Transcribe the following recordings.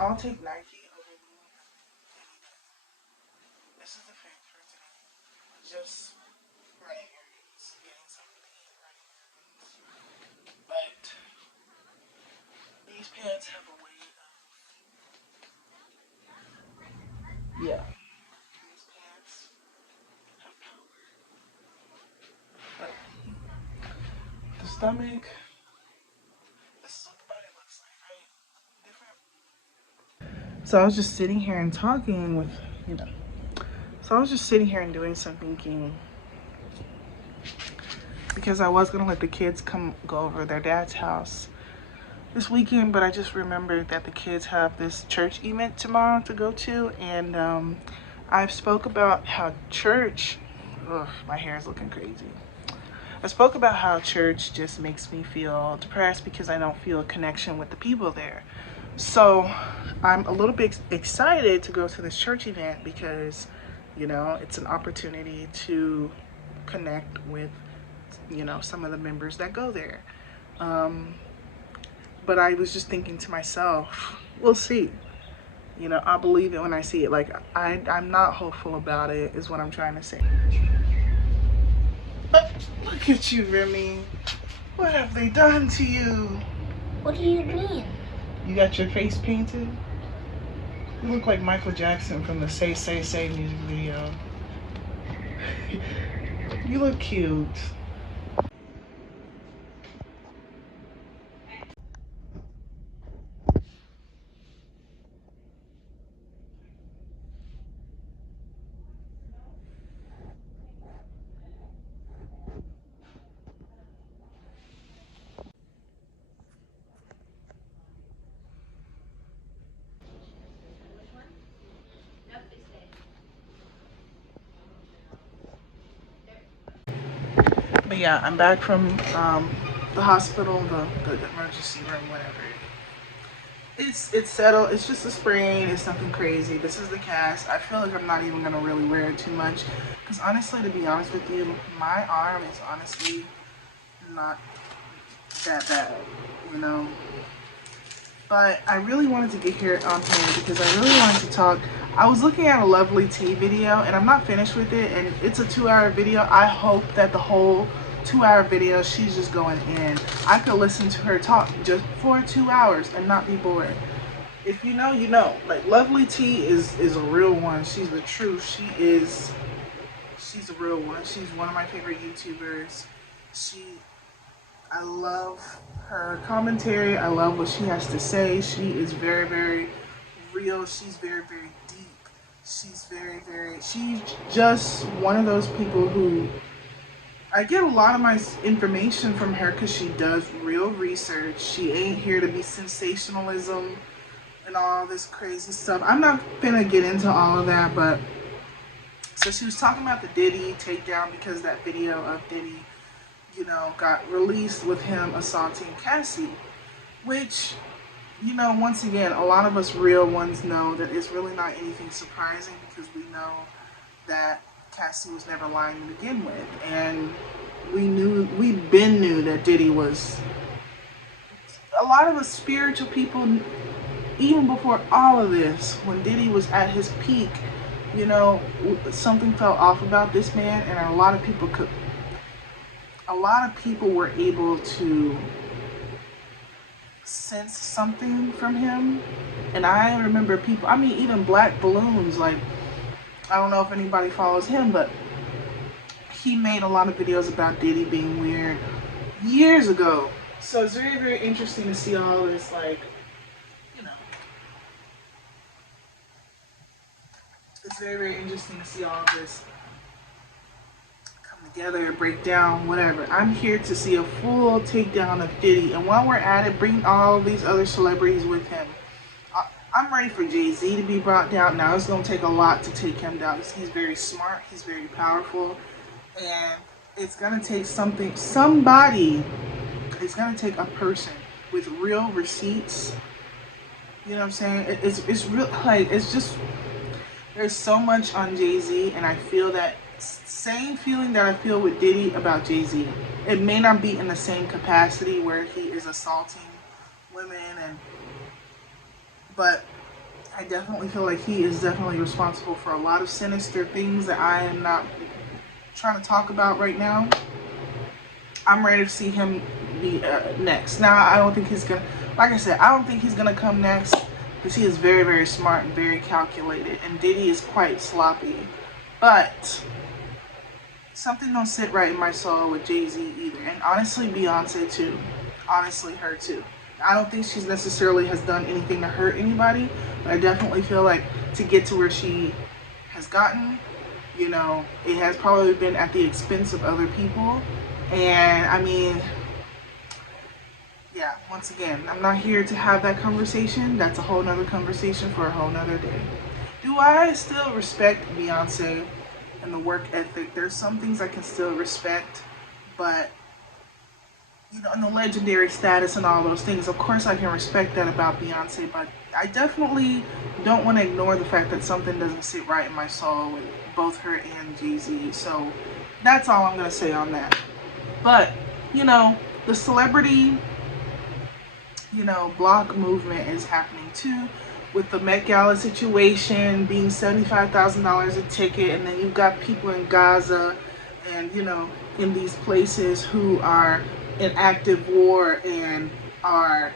I'll take Nike over Louis. This is the fit for today. Just running errands, getting something to eat, running errands. But these pants have a way of, yeah, these pants have power. But the stomach, this is what the body looks like, right? Different. So I was just sitting here and talking with, you know, so I was just sitting here and doing some thinking because I was gonna let the kids go over to their dad's house this weekend, but I just remembered that the kids have this church event tomorrow to go to, and I've spoke about how church, ugh, my hair is looking crazy. I spoke about how church just makes me feel depressed because I don't feel a connection with the people there. So I'm a little bit excited to go to this church event because, you know, it's an opportunity to connect with, you know, some of the members that go there. But I was just thinking to myself, we'll see. You know, I'll believe it when I see it. Like, I'm not hopeful about it, is what I'm trying to say. Oh, look at you, Remy. What have they done to you? What do you mean? You got your face painted? You look like Michael Jackson from the Say Say Say music video. You look cute. But yeah, I'm back from the hospital, the emergency room, whatever. It's settled. It's just a sprain. It's nothing crazy. This is the cast. I feel like I'm not even gonna really wear it too much, because honestly, to be honest with you, my arm is honestly not that bad, you know. But I really wanted to get here on here because I really wanted to talk. I was looking at a Lovely Tea video, and I'm not finished with it, and it's a 2-hour video. I hope that the whole 2-hour video, she's just going in. I could listen to her talk just for 2 hours and not be bored. If you know, you know. Like, Lovely Tea is a real one. She's the truth. She's a real one. She's one of my favorite YouTubers. I love her commentary. I love what she has to say. She is very, very real. She's very, very deep. She's just one of those people who I get a lot of my information from her because she does real research. She ain't here to be sensationalism and all this crazy stuff. I'm not gonna get into all of that, but so she was talking about the Diddy takedown because that video of Diddy, you know, got released with him assaulting Cassie, which, you know, once again, a lot of us real ones know that it's really not anything surprising because we know that Cassie was never lying to begin with, and we knew that Diddy was, a lot of us spiritual people, even before all of this, when Diddy was at his peak, you know, something felt off about this man, and a lot of people were able to sense something from him. And I remember people, I mean, even Black Balloons, like, I don't know if anybody follows him, but he made a lot of videos about Diddy being weird years ago. So it's very, very interesting to see all this, like, you know, it's very, very interesting to see all of this come together, break down, whatever. I'm here to see a full takedown of Diddy, and while we're at it, bring all these other celebrities with him. I'm ready for Jay-Z to be brought down. Now, it's going to take a lot to take him down. He's very smart, he's very powerful, and it's going to take somebody, it's going to take a person with real receipts. You know what I'm saying? It's real, like, it's just, there's so much on Jay-Z, and I feel that same feeling that I feel with Diddy about Jay-Z. It may not be in the same capacity where he is assaulting women, but I definitely feel like he is definitely responsible for a lot of sinister things that I am not trying to talk about right now. I'm ready to see him be next. Now, I don't think he's gonna, like I said, I don't think he's gonna come next because he is very, very smart and very calculated, and Diddy is quite sloppy. But something don't sit right in my soul with Jay-Z either, and honestly, Beyonce too. Honestly, her too. I don't think she's necessarily has done anything to hurt anybody, but I definitely feel like to get to where she has gotten, you know, it has probably been at the expense of other people. And I mean, yeah, once again, I'm not here to have that conversation. That's a whole nother conversation for a whole nother day. Do I still respect Beyonce and the work ethic? There's some things I can still respect, but you know, and the legendary status and all those things, of course I can respect that about Beyonce, but I definitely don't want to ignore the fact that something doesn't sit right in my soul with both her and Jay-Z. So that's all I'm going to say on that. But, you know, the celebrity, you know, block movement is happening too, with the Met Gala situation being $75,000 a ticket, and then you've got people in Gaza and, you know, in these places who are in active war and are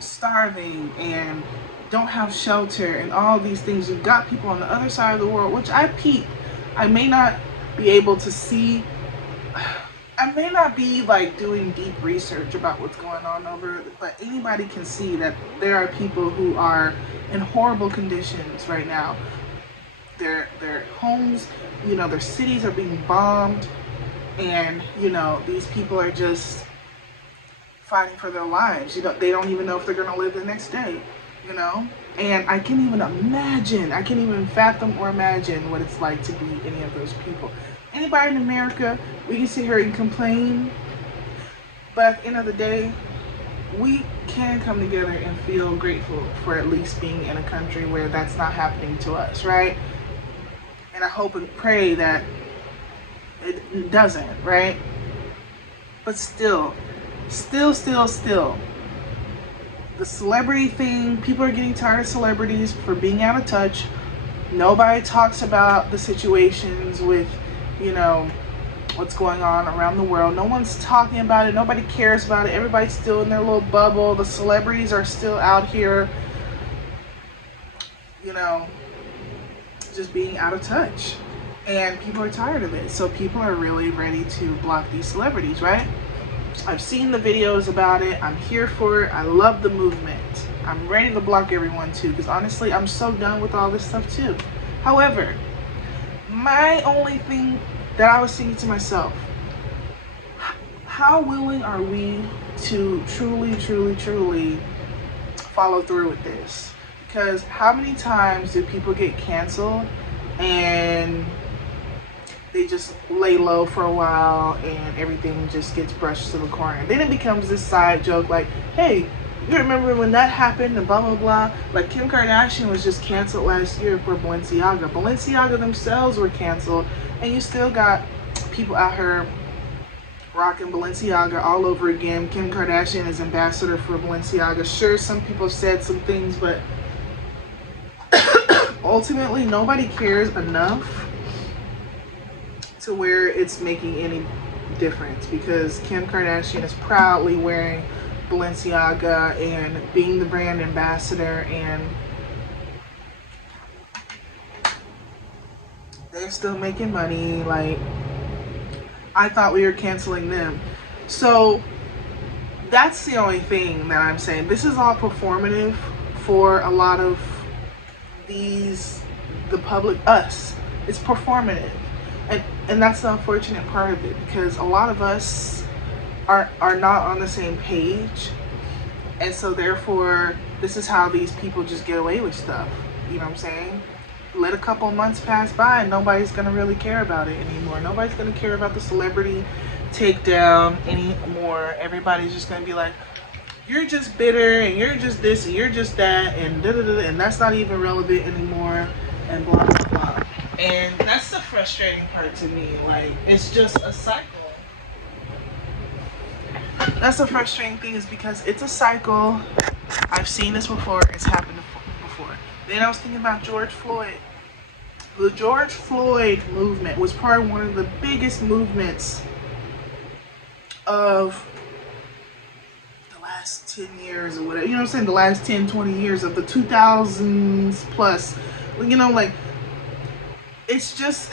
starving and don't have shelter and all these things. You've got people on the other side of the world, which I peep. I may not be able to see, I may not be like doing deep research about what's going on over, but anybody can see that there are people who are in horrible conditions right now. Their homes, you know, their cities are being bombed, and you know, these people are just fighting for their lives. You know, they don't even know if they're gonna live the next day, you know? And I can't even imagine, I can't even fathom or imagine what it's like to be any of those people. Anybody in America, we can sit here and complain, but at the end of the day, we can come together and feel grateful for at least being in a country where that's not happening to us, right? And I hope and pray that it doesn't, right? But still, the celebrity thing, people are getting tired of celebrities for being out of touch. Nobody talks about the situations with, you know, what's going on around the world. No one's talking about it. Nobody cares about it. Everybody's still in their little bubble. The celebrities are still out here, you know, just being out of touch. And people are tired of it. So people are really ready to block these celebrities, right? I've seen the videos about it. I'm here for it. I love the movement. I'm ready to block everyone too, because honestly, I'm so done with all this stuff too. However, my only thing that I was thinking to myself, how willing are we to truly follow through with this? Because how many times do people get canceled and they just lay low for a while and everything just gets brushed to the corner? Then it becomes this side joke like, hey, you remember when that happened and blah, blah, blah. Like Kim Kardashian was just canceled last year for Balenciaga. Balenciaga themselves were canceled, and you still got people out here rocking Balenciaga all over again. Kim Kardashian is ambassador for Balenciaga. Sure, some people said some things, but ultimately nobody cares enough to where it's making any difference, because Kim Kardashian is proudly wearing Balenciaga and being the brand ambassador, and they're still making money. Like, I thought we were canceling them. So that's the only thing that I'm saying. This is all performative for a lot of these, the public, us. It's performative. And that's the unfortunate part of it, because a lot of us are not on the same page, and so therefore this is how these people just get away with stuff. You know what I'm saying? Let a couple months pass by and nobody's gonna really care about it anymore. Nobody's gonna care about the celebrity takedown anymore. Everybody's just gonna be like, you're just bitter and you're just this and you're just that and da da da, and that's not even relevant anymore, and blah blah blah. And that's the frustrating part to me. Like, it's just a cycle. That's the frustrating thing, is because it's a cycle. I've seen this before. It's happened before. Then I was thinking about George Floyd. The George Floyd movement was probably one of the biggest movements of the last 10 years or whatever. You know what I'm saying? The last 10, 20 years of the 2000s plus. You know, like, it's just,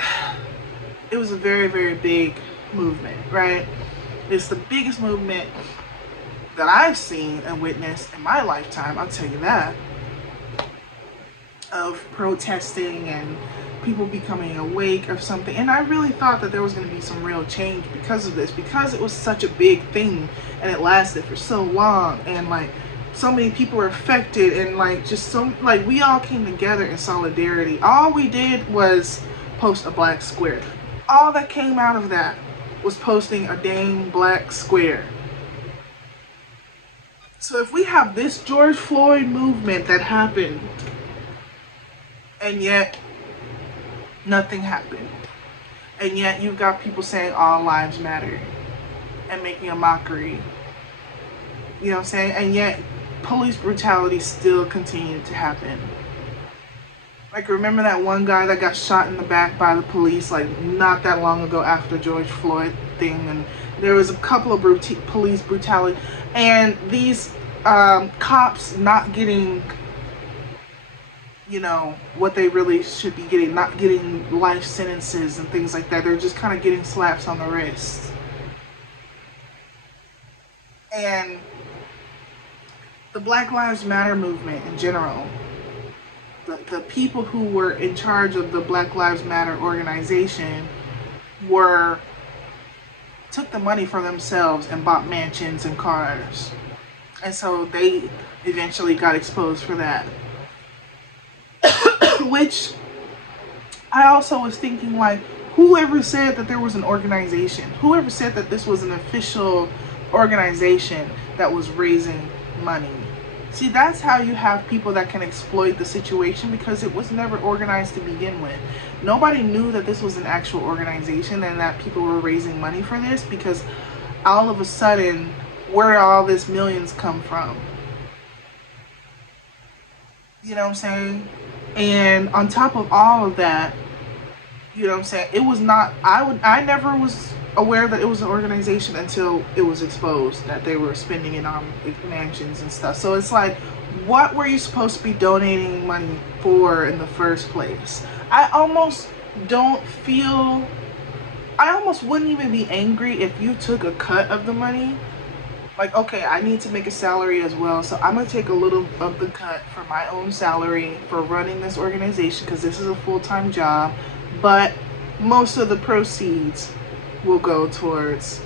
it was a very, very big movement, right? It's the biggest movement that I've seen and witnessed in my lifetime, I'll tell you that, of protesting and people becoming awake of something. And I really thought that there was going to be some real change because of this, because it was such a big thing and it lasted for so long, and like so many people were affected, and like just so, like, we all came together in solidarity. All we did was post a black square. All that came out of that was posting a dang black square. So if we have this George Floyd movement that happened, and yet nothing happened, and yet you've got people saying all lives matter and making a mockery, you know what I'm saying, and yet police brutality still continued to happen. Like, remember that one guy that got shot in the back by the police, like, not that long ago after George Floyd thing, and there was a couple of police brutality, and these cops not getting, you know, what they really should be getting, not getting life sentences and things like that. They're just kind of getting slaps on the wrist. And the Black Lives Matter movement in general, the people who were in charge of the Black Lives Matter organization took the money for themselves and bought mansions and cars. And so they eventually got exposed for that. Which I also was thinking, like, whoever said that there was an organization, whoever said that this was an official organization that was raising money. See, that's how you have people that can exploit the situation, because it was never organized to begin with. Nobody knew that this was an actual organization and that people were raising money for this, because all of a sudden, where did all this millions come from? You know what I'm saying? And on top of all of that, you know what I'm saying, it was not, I never was aware that it was an organization until it was exposed that they were spending it on mansions and stuff. So it's like, what were you supposed to be donating money for in the first place? I almost wouldn't even be angry if you took a cut of the money. Like, okay, I need to make a salary as well, so I'm gonna take a little of the cut for my own salary for running this organization, because this is a full-time job, but most of the proceeds will go towards,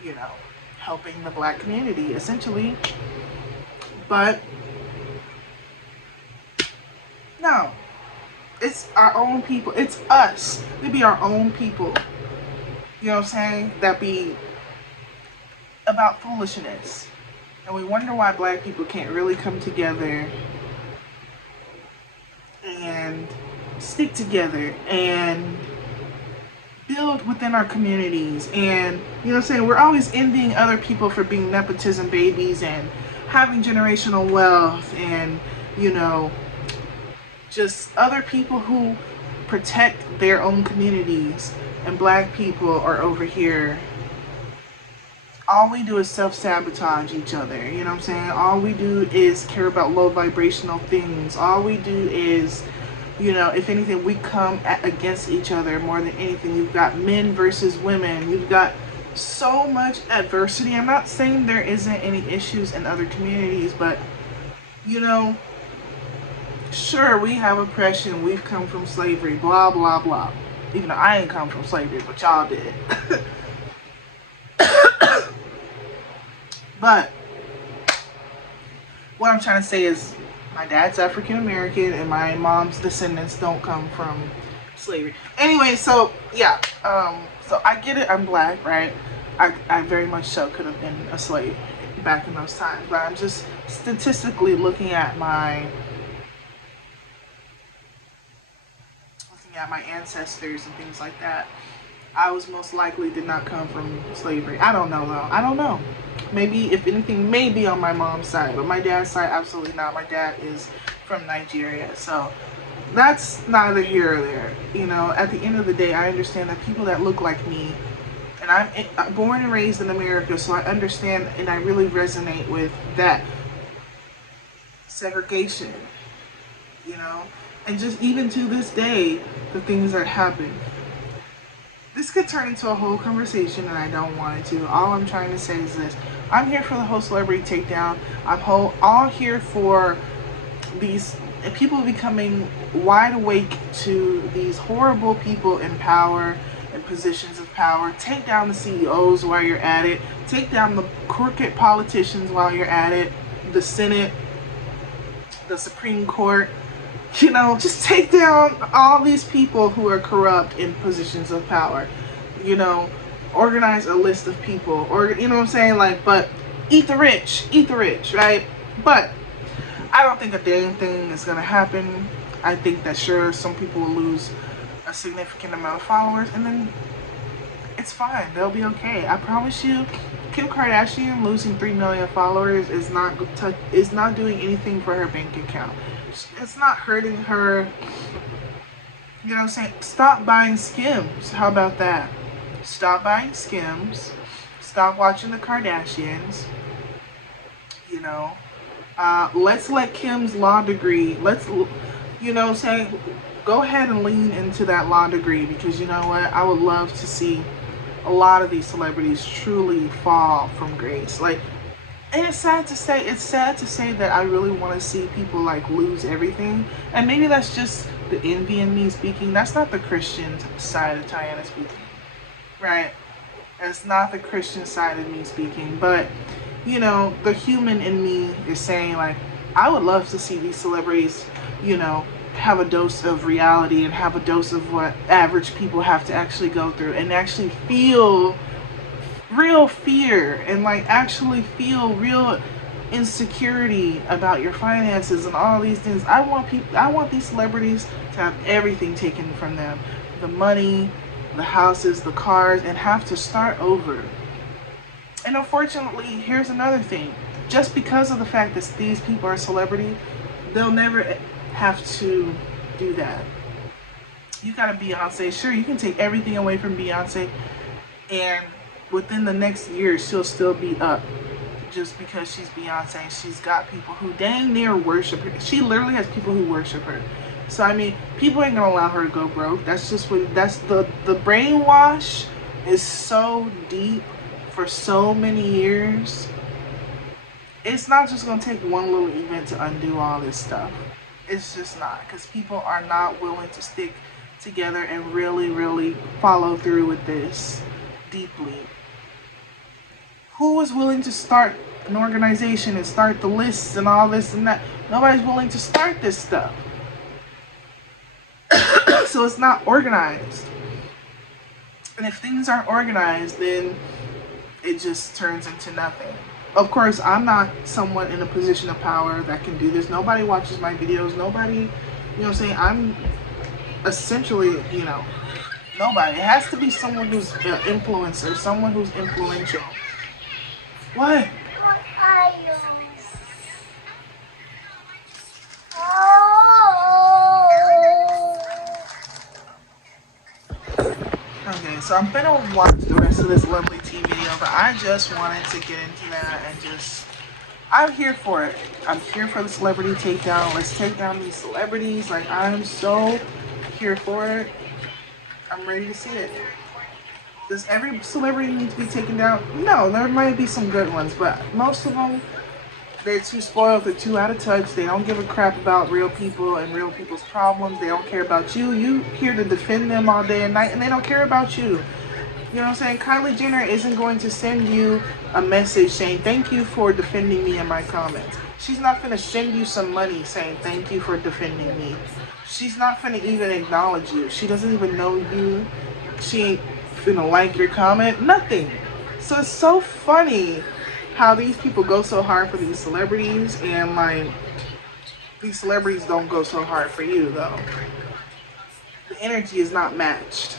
you know, helping the Black community, essentially. But no, it's our own people. It's us. We be our own people. You know what I'm saying? That be about foolishness. And we wonder why Black people can't really come together and stick together and build within our communities. And, you know what I'm saying, we're always envying other people for being nepotism babies and having generational wealth, and, you know, just other people who protect their own communities, and Black people are over here. All we do is self-sabotage each other, you know what I'm saying? All we do is care about low vibrational things. All we do is, you know, if anything, we come against each other more than anything. You've got men versus women. You've got so much adversity. I'm not saying there isn't any issues in other communities, but, you know, sure, we have oppression. We've come from slavery, blah, blah, blah. Even though I ain't come from slavery, but y'all did. But what I'm trying to say is, my dad's African American and my mom's descendants don't come from slavery. Anyway, so yeah, so I get it, I'm Black, right? I very much so could have been a slave back in those times, but I'm just statistically looking at my ancestors and things like that. I was most likely did not come from slavery. I don't know though. I don't know. Maybe, if anything, maybe on my mom's side, but my dad's side, absolutely not. My dad is from Nigeria, so that's neither here or there. You know, at the end of the day, I understand that people that look like me, and I'm born and raised in America, so I understand and I really resonate with that segregation, you know, and just even to this day, the things that happen. This could turn into a whole conversation, and I don't want it to. All I'm trying to say is this: I'm here for the whole celebrity takedown. I'm all here for these people becoming wide awake to these horrible people in power and positions of power. Take down the CEOs while you're at it. Take down the crooked politicians while you're at it. The Senate, the Supreme Court. You know, just take down all these people who are corrupt in positions of power. You know, organize a list of people, or you know what I'm saying, like, but eat the rich, right? But I don't think a damn thing is gonna happen. I think that sure, some people will lose a significant amount of followers, and then it's fine. They'll be okay. I promise you, Kim Kardashian losing 3 million followers is not doing anything for her bank account. It's not hurting her. You know what I'm saying? Stop buying Skims. How about that? Stop buying Skims. Stop watching the Kardashians. You know, let's let Kim's law degree. You know what I'm saying? Go ahead and lean into that law degree, because you know what? I would love to see a lot of these celebrities truly fall from grace. Like, and it's sad to say that I really want to see people like lose everything. And maybe that's just the envy in me speaking. That's not the Christian side of Tiana speaking, right? It's not the Christian side of me speaking. But, you know, the human in me is saying, like, I would love to see these celebrities, you know, have a dose of reality and have a dose of what average people have to actually go through, and actually feel real fear, and like actually feel real insecurity about your finances and all these things. I want these celebrities to have everything taken from them, the money, the houses, the cars, and have to start over. And unfortunately, here's another thing: just because of the fact that these people are celebrity, they'll never have to do that. You got a Beyonce, sure, you can take everything away from Beyonce, and within the next year she'll still be up, just because she's Beyonce. She's got people who dang near worship her. She literally has people who worship her. So I mean, people ain't gonna allow her to go broke. That's just what, that's the brainwash is so deep for so many years. It's not just gonna take one little event to undo all this stuff. It's just not, because people are not willing to stick together and really follow through with this deeply. Who was willing to start an organization and start the lists and all this and that? Nobody's willing to start this stuff. So it's not organized. And if things aren't organized, then it just turns into nothing. Of course, I'm not someone in a position of power that can do this. Nobody watches my videos. Nobody, you know what I'm saying? I'm essentially, you know, nobody. It has to be someone who's an influencer, someone who's influential. What? Okay, so I'm gonna watch the rest of this lovely tea video, but I just wanted to get into that and just, I'm here for it. I'm here for the celebrity takedown. Let's take down these celebrities. Like, I'm so here for it. I'm ready to see it. Does every celebrity need to be taken down? No, there might be some good ones, but most of them, they're too spoiled, they're too out of touch, they don't give a crap about real people and real people's problems, they don't care about you. You here to defend them all day and night, and they don't care about you. You know what I'm saying? Kylie Jenner isn't going to send you a message saying, thank you for defending me in my comments. She's not going to send you some money saying, thank you for defending me. She's not going to even acknowledge you. She doesn't even know you. She ain't finna like your comment. Nothing. So it's so funny how these people go so hard for these celebrities, and like, these celebrities don't go so hard for you though. The energy is not matched.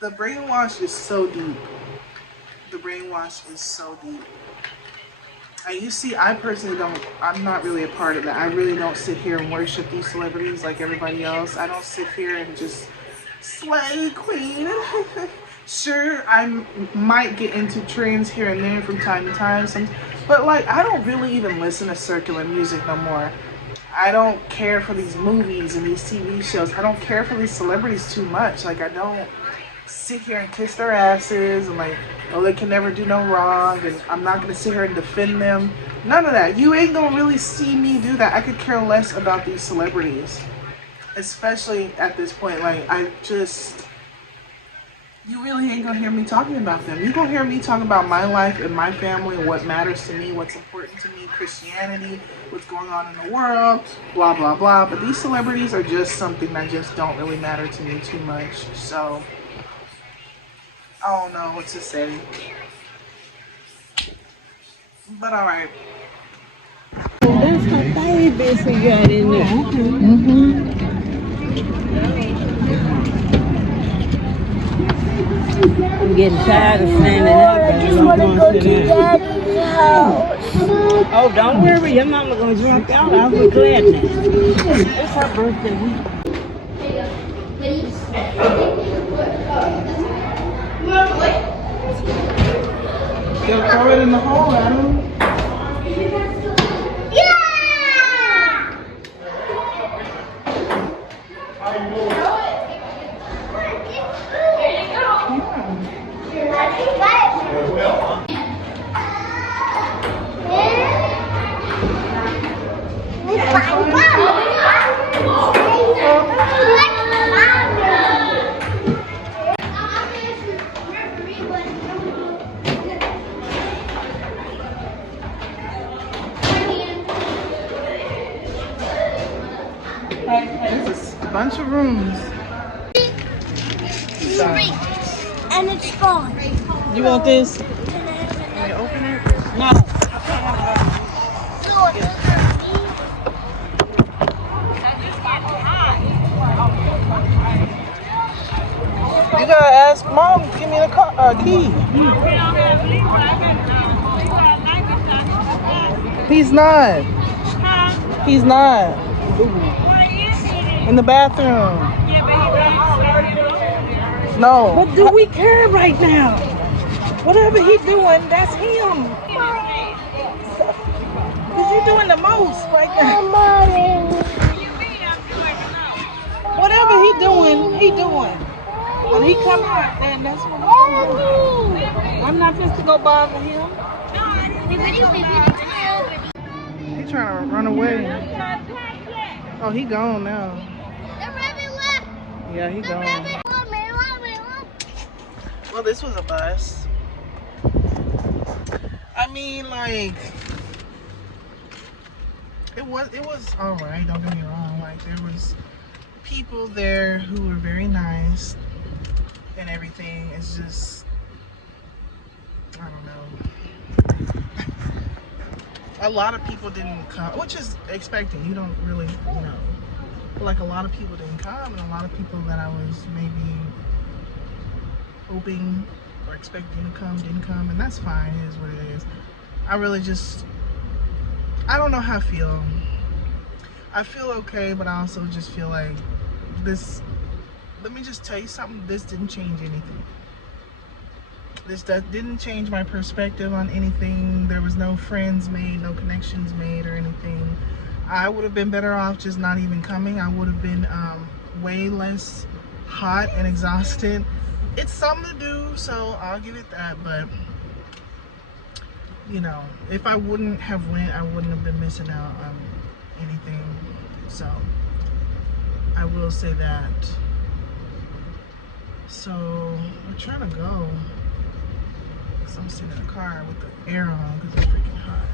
The brainwash is so deep. The the brainwash is so deep. And you see, I personally don't, I'm not really a part of that. I really don't sit here and worship these celebrities like everybody else. I don't sit here and just slay queen. Sure, I might get into trends here and there from time to time, but like I don't really even listen to circular music no more. I don't care for these movies and these TV shows. I don't care for these celebrities too much. Like I don't sit here and kiss their asses and like, oh, they can never do no wrong, and I'm not gonna sit here and defend them. None of that. You ain't gonna really see me do that. I could care less about these celebrities, especially at this point. Like you really ain't gonna hear me talking about them. You gonna hear me talking about my life and my family, what matters to me, what's important to me, Christianity, what's going on in the world, blah blah blah. But these celebrities are just something that just don't really matter to me too much. So I don't know what to say. But alright. That's her baby she got in there. Mm-hmm. I'm getting tired of standing up. I just want to go to Daddy's house. Oh, don't worry. Your mama going to drink out. I'll be glad now. It's her birthday week. They'll throw it in the hole, Adam. There's a bunch of rooms. And it's gone. You want this? Can we open it? No. You gotta ask Mom, give me the key. He's not. He's not. In the bathroom. No. But do we care right now? Whatever he doing, that's him. Cause you doing the most right now. Whatever he doing, he doing. When he come out, then that's what we're gonna do. I'm not just to go bother him. He's trying to run away. Oh, he gone now. Yeah, he gone. Well, this was a bus. I mean, like, it was all right. Don't get me wrong. Like, there was people there who were very nice and everything. It's just, I don't know. A lot of people didn't come, which is expecting. You don't really, But like a lot of people didn't come, and a lot of people that I was maybe hoping or expecting to come didn't come, and that's fine. It is what it is. I really just, I don't know how I feel. I feel okay, but I also just feel like this, let me just tell you something, this didn't change anything. This didn't change my perspective on anything. There was no friends made, no connections made or anything. I would have been better off just not even coming. I would have been way less hot and exhausted. It's something to do, so I'll give it that, but if I wouldn't have went, I wouldn't have been missing out on anything. So I will say that. So we're trying to go. I'm sitting in the car with the air on because it's freaking hot.